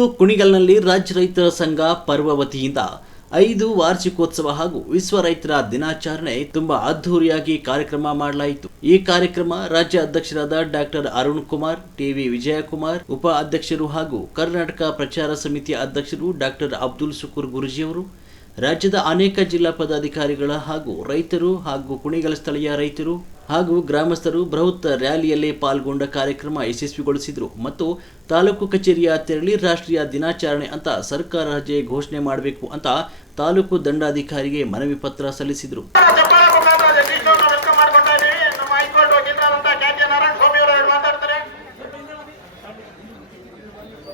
ಇಂದು ಕುಣಿಗಲ್ನಲ್ಲಿ ರಾಜ್ಯ ರೈತರ ಸಂಘ ಪರ್ವ ವತಿಯಿಂದ ಐದು ವಾರ್ಷಿಕೋತ್ಸವ ಹಾಗೂ ವಿಶ್ವ ರೈತರ ದಿನಾಚರಣೆ ತುಂಬಾ ಅದ್ಧೂರಿಯಾಗಿ ಕಾರ್ಯಕ್ರಮ ಮಾಡಲಾಯಿತು. ಈ ಕಾರ್ಯಕ್ರಮ ರಾಜ್ಯ ಅಧ್ಯಕ್ಷರಾದ ಡಾಕ್ಟರ್ ಅರುಣ್ ಕುಮಾರ್, ಟಿವಿ ವಿಜಯಕುಮಾರ್, ಉಪ ಅಧ್ಯಕ್ಷರು ಹಾಗೂ ಕರ್ನಾಟಕ ಪ್ರಚಾರ ಸಮಿತಿಯ ಅಧ್ಯಕ್ಷರು ಡಾಕ್ಟರ್ ಅಬ್ದುಲ್ ಶುಕೂರ್ ಗುರುಜಿಯವರು, ರಾಜ್ಯದ ಅನೇಕ ಜಿಲ್ಲಾ ಪದಾಧಿಕಾರಿಗಳ ಹಾಗೂ ರೈತರು ಹಾಗೂ ಕುಣಿಗಲ್ ಸ್ಥಳೀಯ ರೈತರು ಹಾಗೂ ಗ್ರಾಮಸ್ಥರು ಬೃಹತ್ ರ್ಯಾಲಿಯಲ್ಲಿ ಪಾಲ್ಗೊಂಡ ಕಾರ್ಯಕ್ರಮ ಯಶಸ್ವಿಗೊಳಿಸಿದರು ಮತ್ತು ತಾಲೂಕು ಕಚೇರಿಯ ತೆರಳಿ ರಾಷ್ಟ್ರೀಯ ದಿನಾಚರಣೆ ಅಂತ ಸರ್ಕಾರ ರಜೆ ಘೋಷಣೆ ಮಾಡಬೇಕು ಅಂತ ತಾಲೂಕು ದಂಡಾಧಿಕಾರಿಗೆ ಮನವಿ ಪತ್ರ ಸಲ್ಲಿಸಿದರು.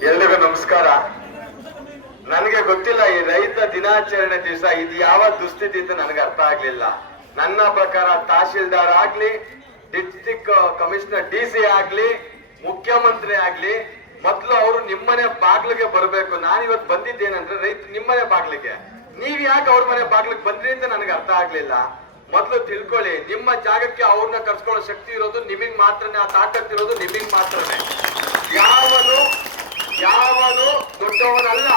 ಎಲ್ರಿಗೂ ನಮಸ್ಕಾರ. ನನಗೆ ಗೊತ್ತಿಲ್ಲ ಈ ರೈತ ದಿನಾಚರಣೆ ದಿವಸ ಇದು ಯಾವ ದುಸ್ಥಿತಿ ಅಂತ ನನಗೆ ಅರ್ಥ ಆಗ್ಲಿಲ್ಲ. ನನ್ನ ಪ್ರಕಾರ ತಹಶೀಲ್ದಾರ್ ಆಗ್ಲಿ ಡಿಸ್ಟಿಕ್ ಕಮಿಷನರ್ ಡಿ ಸಿ ಆಗ್ಲಿ, ಮುಖ್ಯಮಂತ್ರಿ ಆಗ್ಲಿ, ಮೊದ್ಲು ಅವರು ನಿಮ್ಮನೆ ಬಾಗ್ಲಿಗೆ ಬರಬೇಕು. ನಾನು ಇವತ್ತು ಬಂದಿದ್ದೇನಂದ್ರೆ ರೈತ ನಿಮ್ಮನೆ ಬಾಗ್ಲಿಗೆ. ನೀವ್ ಯಾಕೆ ಅವ್ರ ಮನೆ ಬಾಗ್ಲಿಗೆ ಬಂದ್ರಿ ಅಂತ ನನಗೆ ಅರ್ಥ ಆಗ್ಲಿಲ್ಲ. ಮೊದ್ಲು ತಿಳ್ಕೊಳ್ಳಿ, ನಿಮ್ಮ ಜಾಗಕ್ಕೆ ಅವ್ರನ್ನ ಕರ್ಸ್ಕೊಳ್ಳೋ ಶಕ್ತಿ ಇರೋದು ನಿಮಗ್ ಮಾತ್ರನೇ, ಆ ತಾಕತ್ ಇರೋದು ನಿಮಗ್ ಮಾತ್ರನೇ. ಯಾವನು ಯಾವನು ದೊಡ್ಡವನಲ್ಲ.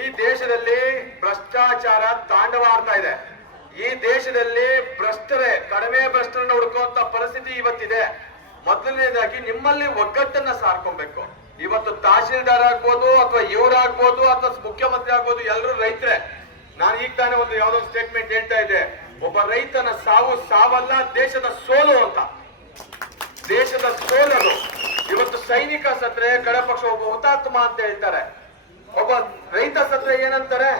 ಈ ದೇಶದಲ್ಲಿ ಭ್ರಷ್ಟಾಚಾರ ತಾಂಡವಾಡ್ತಾ ಇದೆ. ಈ ದೇಶದಲ್ಲಿ ಭ್ರಷ್ಟರೇ, ಕಡಿಮೆ ಭ್ರಷ್ಟರನ್ನ ಹುಡುಕುವಂತ ಪರಿಸ್ಥಿತಿ ಇವತ್ತಿದೆ. ಮೊದಲನೇದಾಗಿ ನಿಮ್ಮಲ್ಲಿ ಒಗ್ಗಟ್ಟನ್ನ ಸಾರ್ಕೊಬೇಕು. ಇವತ್ತು ತಹಶೀಲ್ದಾರ್ ಆಗ್ಬೋದು ಅಥವಾ ಇವರಾಗ್ಬೋದು ಅಥವಾ ಮುಖ್ಯಮಂತ್ರಿ ಆಗ್ಬೋದು ಎಲ್ಲರೂ ರೈತರೇ. ನಾನು ಈಗ ತಾನೇ ಒಂದು ಯಾವ್ದೋ ಸ್ಟೇಟ್ಮೆಂಟ್ ಹೇಳ್ತಾ ಇದ್ದೆ. ಒಬ್ಬ ರೈತನ ಸಾವು ಸಾವಲ್ಲ, ದೇಶದ ಸೋಲು ಅಂತ. ದೇಶದ ಸೋಲರು ಇವತ್ತು ಸೈನಿಕ ಸತ್ರೆ ಕಡೆ ಪಕ್ಷ ಒಬ್ಬ ಹುತಾತ್ಮ ಅಂತ ಹೇಳ್ತಾರೆ. ಒಬ್ಬ ರೈತ ಸತ್ರೆ ಏನಂತಾರೆ?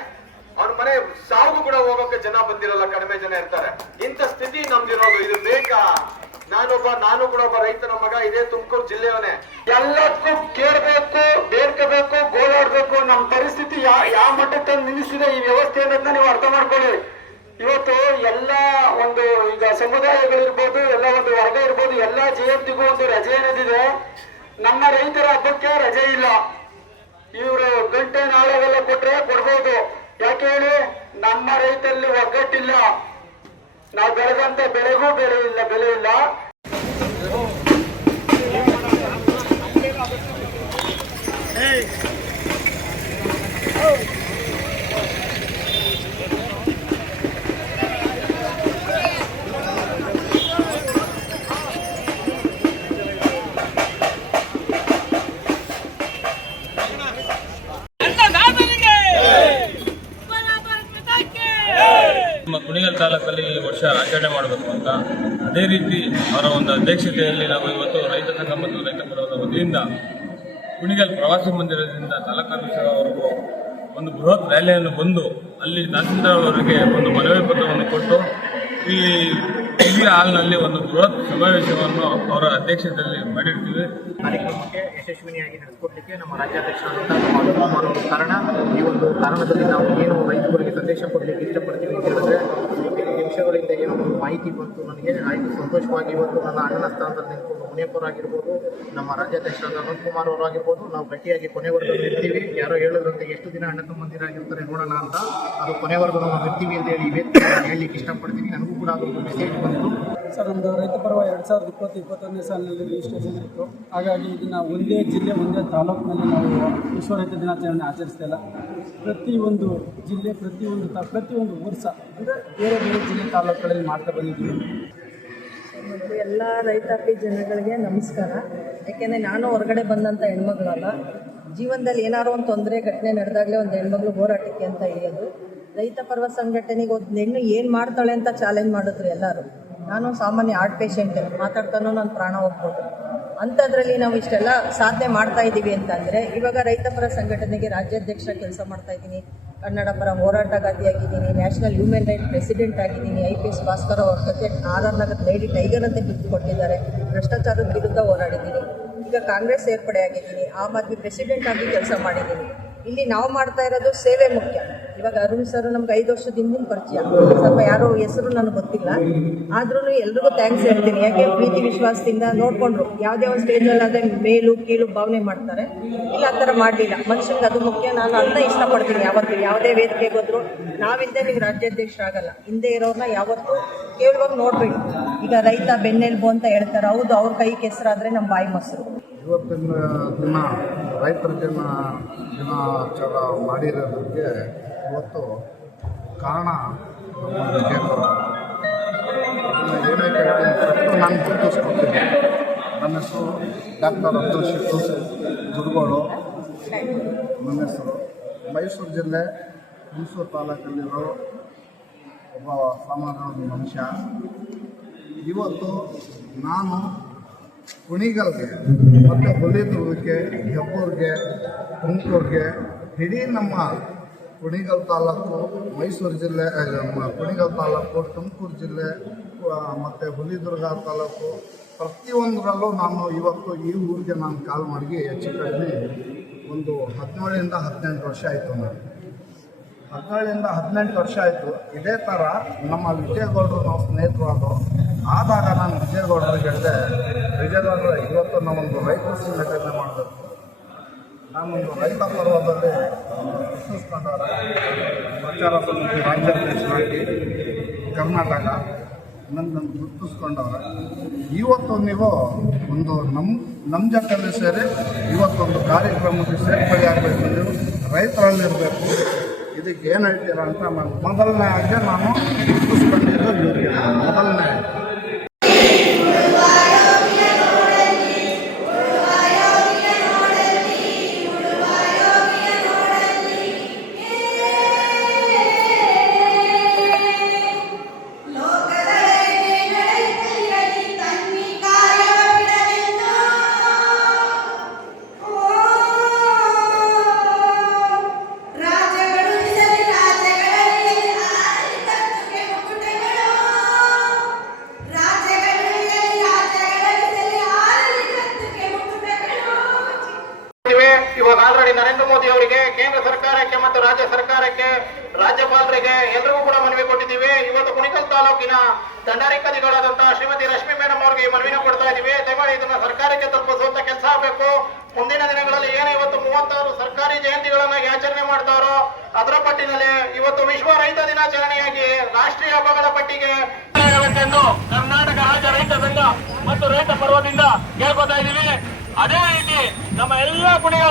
ಅವನ ಮನೆ ಸಾವು ಕೂಡ ಹೋಗೋಕೆ ಜನ ಬಂದಿರಲ್ಲ, ಕಡಿಮೆ ಜನ ಇರ್ತಾರೆ. ಇಂಥ ಸ್ಥಿತಿ ನಮ್ದಿರೋದು, ಇದು ಬೇಕಾ? ನಾನೊಬ್ಬ, ನಾನು ಕೂಡ ಒಬ್ಬ ರೈತನ ಮಗ, ಇದೇ ತುಮಕೂರು ಜಿಲ್ಲೆಯವನೇ. ಎಲ್ಲದಕ್ಕೂ ಕೇಳಬೇಕು ಬೇಡ್ಕೋಬೇಕು ಗೋಳಾಡ್ಬೇಕು ನಮ್ಮ ಪರಿಸ್ಥಿತಿ ಯಾ, ಯಾವ ಮಟ್ಟಕ್ಕೆ ನಿಲ್ಲಿಸಿದೆ ಈ ವ್ಯವಸ್ಥೆ ಅನ್ನೋದನ್ನ ನೀವು ಅರ್ಥ ಮಾಡ್ಕೊಳ್ಳಿ. ಇವತ್ತು ಎಲ್ಲ ಒಂದು, ಈಗ ಸಮುದಾಯಗಳಿರ್ಬೋದು, ಎಲ್ಲ ಒಂದು ವರ್ಗ ಇರ್ಬೋದು, ಎಲ್ಲ ಜಯಂತಿಗೂ ಒಂದು ರಜೆ ಅನ್ನೋದಿದೆ. ನಮ್ಮ ರೈತರ ಹಬ್ಬಕ್ಕೆ ರಜೆ ಇಲ್ಲ. ಇವರು ಗಂಟೆ ನಾಳೆಗೆಲ್ಲ ಕೊಟ್ರೆ ಕೊಡ್ಬೋದು. ಯಾಕೆ ಹೇಳಿ ನಮ್ಮ ರೈತರಲ್ಲಿ ಒಗ್ಗಟ್ಟಿಲ್ಲ. ನಾವು ಬೆಳೆದಂತ ಬೆಳೆಗೂ ಬೆಲೆ ಇಲ್ಲ ಬೆಲೆ ಇಲ್ಲ ಅನ್ನದಾತನಿಗೆ ಕುಣಿಗಲ್ ತಾಲೂಕಲ್ಲಿ ಈ ವರ್ಷ ಆಚರಣೆ ಮಾಡಬೇಕು ಅಂತ ಅದೇ ರೀತಿ ಅವರ ಒಂದು ಅಧ್ಯಕ್ಷತೆಯಲ್ಲಿ ನಾವು ಇವತ್ತು ರೈತ ಸಂಘ ಮತ್ತು ರೈತ ಪರವಾದ ವತಿಯಿಂದ ಕುಣಿಗಲ್ ಪ್ರವಾಸಿ ಮಂದಿರದಿಂದ ತಾಲೂಕಾಧೀಶರವರೆಗೂ ಒಂದು ಬೃಹತ್ ರ್ಯಾಲಿಯನ್ನು ಬಂದು ಅಲ್ಲಿ ತಹಸೀಲ್ದಾರ್ ಅವರಿಗೆ ಒಂದು ಮನವಿ ಪತ್ರವನ್ನು ಕೊಟ್ಟು ಈ ಇಲ್ಲಿ ಹಾಲ್ನಲ್ಲಿ ಒಂದು ಬೃಹತ್ ಸಮಾವೇಶವನ್ನು ಅವರ ಅಧ್ಯಕ್ಷತೆಯಲ್ಲಿ ಮಾಡಿರ್ತೀವಿ. ಕಾರ್ಯಕ್ರಮಕ್ಕೆ ಯಶಸ್ವಿನಿಯಾಗಿ ನಡೆಸಿಕೊಡ್ಲಿಕ್ಕೆ ನಮ್ಮ ರಾಜ್ಯಾಧ್ಯಕ್ಷ ಮಾಡುವ ಕಾರಣ ಈ ಒಂದು ಕಾರಣದಲ್ಲಿ ನಾವು ಏನು ರೈತರಿಗೆ ಸಂದೇಶ ಕೊಡಲಿಕ್ಕೆ ಇಷ್ಟಪಡ್ತೀವಿ ಅಂತ ಹೇಳಿದ್ರೆ ಈ ನಿಮಿಷಗಳಿಂದ ಏನೋ ಒಂದು ಮಾಹಿತಿ ಬಂತು, ನನಗೆ ಆಯಿತು, ಸಂತೋಷವಾಗಿ ಇವತ್ತು ನನ್ನ ಅಣ್ಣನ ಸ್ಥಾನದಲ್ಲಿ ನಿಂತ್ಕೊಂಡು ಮುನಿಯಪ್ಪರಾಗಿರ್ಬೋದು ನಮ್ಮ ರಾಜ್ಯಾಧ್ಯಕ್ಷರಾದ ಅನಂತ್ ಕುಮಾರ್ ಅವರಾಗಿರ್ಬೋದು ನಾವು ಗಟ್ಟಿಯಾಗಿ ಕೊನೆವರೆಗೂ ಇರ್ತೀವಿ. ಯಾರೋ ಹೇಳಿದ್ರಂತೆ, ಎಷ್ಟು ದಿನ ಅಣ್ಣ ತಮ್ಮಂದಿರಾಗಿರ್ತಾರೆ ನೋಡೋಣ ಅಂತ. ಅದು ಕೊನೆವರೆಗೂ ನಾವು ಇರ್ತೀವಿ ಅಂತ ಹೇಳಿ ಇವತ್ತು ಹೇಳಲಿಕ್ಕೆ ಇಷ್ಟಪಡ್ತೀನಿ. ನನಗೂ ಕೂಡ ಅದೊಂದು ಮೆಸೇಜ್ ಬಂತು. ಸರ್ ನಮ್ಮದು ರೈತ ಪರ್ವ ಎರಡು ಸಾವಿರದ ಇಪ್ಪತ್ತು, ಇಪ್ಪತ್ತೊಂದನೇ ಸಾಲಿನಲ್ಲಿ ರಿಜಿಸ್ಟ್ರೇಷನ್ ಇತ್ತು. ಹಾಗಾಗಿ ಇದನ್ನು ಒಂದೇ ಜಿಲ್ಲೆ, ಒಂದೇ ತಾಲೂಕಿನಲ್ಲಿ ನಾವು ವಿಶ್ವ ರೈತ ದಿನಾಚರಣೆ ಆಚರಿಸ್ತಾ ಇಲ್ಲ. ಪ್ರತಿಯೊಂದು ಜಿಲ್ಲೆ ಪ್ರತಿಯೊಂದು ತಾ ಪ್ರತಿಯೊಂದು ವರ್ಷ ಅಂದರೆ ಬೇರೆ ಬೇರೆ ಜಿಲ್ಲೆ ತಾಲೂಕುಗಳಲ್ಲಿ ಮಾಡ್ತಾ ಬಂದಿದ್ದೀವಿ. ಮತ್ತು ಎಲ್ಲ ರೈತಾಪಿ ಜನಗಳಿಗೆ ನಮಸ್ಕಾರ. ಯಾಕೆಂದರೆ ನಾನು ಹೊರಗಡೆ ಬಂದಂಥ ಹೆಣ್ಮಗಳಲ್ಲ. ಜೀವನದಲ್ಲಿ ಏನಾದ್ರು ಒಂದು ತೊಂದರೆ, ಘಟನೆ ನಡೆದಾಗಲೇ ಒಂದು ಹೆಣ್ಮಗಳು ಹೋರಾಟಕ್ಕೆ ಅಂತ ಇಳಿಯೋದು. ರೈತ ಪರ್ವ ಸಂಘಟನೆಗೆ ಒಂದು ಹೆಣ್ಣು ಏನು ಮಾಡ್ತಾಳೆ ಅಂತ ಚಾಲೆಂಜ್ ಮಾಡಿದ್ರು ಎಲ್ಲರೂ. ನಾನು ಸಾಮಾನ್ಯ ಆರ್ಟ್ ಪೇಷಂಟ್ ಮಾತಾಡ್ತಾನೋ ನನ್ನ ಪ್ರಾಣ ಹೋಗ್ಬೋದು. ಅಂಥದ್ರಲ್ಲಿ ನಾವು ಇಷ್ಟೆಲ್ಲ ಸಾಧನೆ ಮಾಡ್ತಾ ಇದ್ದೀವಿ ಅಂತಂದರೆ, ಇವಾಗ ರೈತಪರ ಸಂಘಟನೆಗೆ ರಾಜ್ಯಾಧ್ಯಕ್ಷ ಕೆಲಸ ಮಾಡ್ತಾ ಇದ್ದೀನಿ. ಕನ್ನಡ ಪರ ಹೋರಾಟಗಾತಿಯಾಗಿದ್ದೀನಿ ನ್ಯಾಷನಲ್ ಹ್ಯೂಮನ್ ರೈಟ್ ಪ್ರೆಸಿಡೆಂಟ್ ಆಗಿದ್ದೀನಿ ಐ ಪಿ ಎಸ್ ಭಾಸ್ಕರ್ ಅವ್ರ ಜೊತೆ R R Nagar lady tiger ಅಂತ ಬಿದ್ದು ಕೊಟ್ಟಿದ್ದಾರೆ. ಭ್ರಷ್ಟಾಚಾರದ ವಿರುದ್ಧ ಹೋರಾಡಿದ್ದೀನಿ. ಈಗ ಕಾಂಗ್ರೆಸ್ ಸೇರ್ಪಡೆ ಆಗಿದ್ದೀನಿ ಆಮ್ ಆದ್ಮಿ ಪ್ರೆಸಿಡೆಂಟ್ ಆಗಿ ಕೆಲಸ ಮಾಡಿದ್ದೀನಿ. ಇಲ್ಲಿ ನಾವು ಮಾಡ್ತಾ ಇರೋದು ಸೇವೆ ಮುಖ್ಯ. ಇವಾಗ ಅರುಣ್ ಸರ್ ನಮ್ಗೆ ಐದು ವರ್ಷದ ಹಿಂದಿನ ಪರಿಚಯ. ಸ್ವಲ್ಪ ಯಾರೋ ಹೆಸರು ನನಗೆ ಗೊತ್ತಿಲ್ಲ. ಆದ್ರೂ ಎಲ್ರಿಗೂ ಥ್ಯಾಂಕ್ಸ್ ಹೇಳ್ತೀನಿ. ಯಾಕೆ? ಪ್ರೀತಿ, ವಿಶ್ವಾಸದಿಂದ ನೋಡ್ಕೊಂಡ್ರು. ಯಾವುದೇ ಒಂದು ಸ್ಟೇಜಲ್ಲಿ ಅದೇ ಮೇಲು, ಕೀಳು ಭಾವನೆ ಮಾಡ್ತಾರೆ. ಇಲ್ಲ, ಆ ಥರ ಮಾಡಲಿಲ್ಲ. ಮನುಷ್ಯನಿಗೆ ಅದು ಮುಖ್ಯ. ನಾನು ಅದನ್ನ ಇಷ್ಟಪಡ್ತೀನಿ ಯಾವತ್ತು. ಯಾವುದೇ ವೇದಿಕೆಗೆ ಹೋದ್ರು ನಿಮ್ಗೆ ನೀವು ರಾಜ್ಯಾಧ್ಯಕ್ಷರಾಗಲ್ಲ. ಹಿಂದೆ ಇರೋರನ್ನ ಯಾವತ್ತೂ ಕೇಳುವಾಗ ನೋಡ್ಬೇಡಿ. ಈಗ ರೈತ ಬೆನ್ನೆಲುಬು ಅಂತ ಹೇಳ್ತಾರೆ. ಹೌದು, ಅವ್ರ ಕೈ ಕೆಸರಾದ್ರೆ ನಮ್ಮ ಬಾಯಿ ಮೊಸರು. ಇವತ್ತಿನ ದಿನ, ರೈತರ ದಿನ, ದಿನಾಚಾರ ಮಾಡಿರೋದಕ್ಕೆ ಇವತ್ತು ಕಾರಣ ಹೇಳ್ತೀನಿ ಫಸ್ಟು ನಾನು ಗುರುತಿಸ್ಕೊಡ್ತೀನಿ ನನ್ನ ಹೆಸರು ಡಾಕ್ಟರ್ ಅಬ್ದುಲ್ ಶಫೀಸ್ ದುರ್ಗೋಡು. ನನ್ನ ಹೆಸರು ಮೈಸೂರು ಜಿಲ್ಲೆ ಹುಣಸೂರು ತಾಲೂಕಲ್ಲಿರೋ ಒಬ್ಬ ಸಾಮಾನ್ಯ ಮನುಷ್ಯ. ಇವತ್ತು ನಾನು ಕುಣಿಗಲ್ಗೆ, ಮತ್ತು ಹುಲಿದುರ್ಗಕ್ಕೆ ಹೆಬ್ಬೂರ್ಗೆ, ತುಮಕೂರ್ಗೆ, ಇಡೀ ನಮ್ಮ ಕುಣಿಗಲ್ ತಾಲೂಕು, ಮೈಸೂರು ಜಿಲ್ಲೆ ನಮ್ಮ ಕುಣಿಗಲ್ ತಾಲೂಕು, ತುಮಕೂರು ಜಿಲ್ಲೆ ಮತ್ತು ಹುಲಿದುರ್ಗ ತಾಲೂಕು, ಪ್ರತಿಯೊಂದರಲ್ಲೂ ನಾನು ಇವತ್ತು ಈ ಊರಿಗೆ ನಾನು ಕಾಲ್ ಮಾಡಿ ಹೆಚ್ಚು ಕಡಿಮೆ ಒಂದು ಹದಿನೇಳರಿಂದ ಹದಿನೆಂಟು ವರ್ಷ ಆಯಿತು ನಾನು. ಹದಿನೇಳರಿಂದ ಹದಿನೆಂಟು ವರ್ಷ ಆಯಿತು. ಇದೇ ಥರ ನಮ್ಮ ವಿಜಯಗೌಡರು ನಾವು ಸ್ನೇಹಿತರು ಆದವು ಆದಾಗ ನಾನು ವಿಜಯಗೌಡರು ಹೇಳಿದೆ ವಿಜಯಗೌಡರು ಇವತ್ತು ನಾವೊಂದು ರೈತರ ಸಂಘಟನೆ ಮಾಡಬೇಕು. ನಾನೊಂದು ರೈತ ಪರ್ವದಲ್ಲಿ ಯಶಸ್ಕೊಂಡವರ ಪ್ರಚಾರ ಸಮಿತಿ ಕರ್ನಾಟಕ ನನ್ನನ್ನು ಗುರುತಿಸ್ಕೊಂಡವ್ರೆ. ಇವತ್ತು ನೀವು ಒಂದು ನಮ್ಮ ನಮ್ಮ ಜೊತೆಯಲ್ಲಿ ಸೇರಿ ಇವತ್ತೊಂದು ಕಾರ್ಯಕ್ರಮಕ್ಕೆ ಸೇರ್ಪಡೆ ಆಗಬೇಕು. ನೀವು ರೈತರಲ್ಲಿರಬೇಕು. ಇದಕ್ಕೆ ಏನು ಹೇಳ್ತೀರಾ ಅಂತ ನಾನು ಮೊದಲನೇ ಆಗಿ ನಾನು ಗುರುತಿಸ್ಕೊಂಡಿದ್ದು ಮೊದಲನೇ ತಾಲೂಕಿನ ದಂಡಾಧಿಕಾರಿಗಳಾದಂತಹ ಶ್ರೀಮತಿ ರಶ್ಮಿ ಮೇಡಮ್ ಅವರಿಗೆ ಮನವಿನ ಕೊಡ್ತಾ ಇದ್ದೀವಿ. ದಯಮಾಡಿ ಇದನ್ನ ಸರ್ಕಾರಕ್ಕೆ ತಲುಪಿಸುವಂತ ಕೆಲಸ ಆಗ್ಬೇಕು. ಮುಂದಿನ ದಿನಗಳಲ್ಲಿ ಏನು ಇವತ್ತು ಮೂವತ್ತಾರು ಸರ್ಕಾರಿ ಜಯಂತಿಗಳನ್ನ ಆಚರಣೆ ಮಾಡ್ತಾರೋ, ಅದರ ಪಟ್ಟಿನಲ್ಲಿ ಇವತ್ತು ವಿಶ್ವ ರೈತ ದಿನಾಚರಣೆಯಾಗಿ ರಾಷ್ಟ್ರೀಯ ಹಬ್ಬಗಳ ಪಟ್ಟಿಗೆ ಕರ್ನಾಟಕ ರಾಜ್ಯ ರೈತ ಸಂಘ ಮತ್ತು ರೈತ ಪರ್ವದಿಂದ ಕೇಳ್ಕೊತಾ ಇದ್ದೀವಿ. ಅದೇ ರೀತಿ ನಮ್ಮ ಎಲ್ಲ Kunigal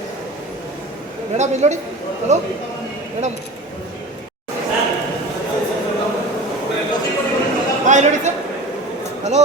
sir hello sir madam ಇಲ್ಲಿ ನೋಡಿ ಹಲೋ ಮೇಡಮ್ ಹಾಂ ಇಲ್ಲಿ ನೋಡಿ ಸರ್ ಹಲೋ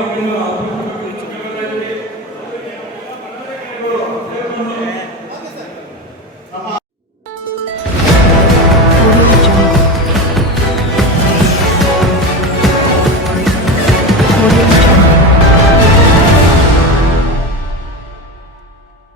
అభివృద్ధి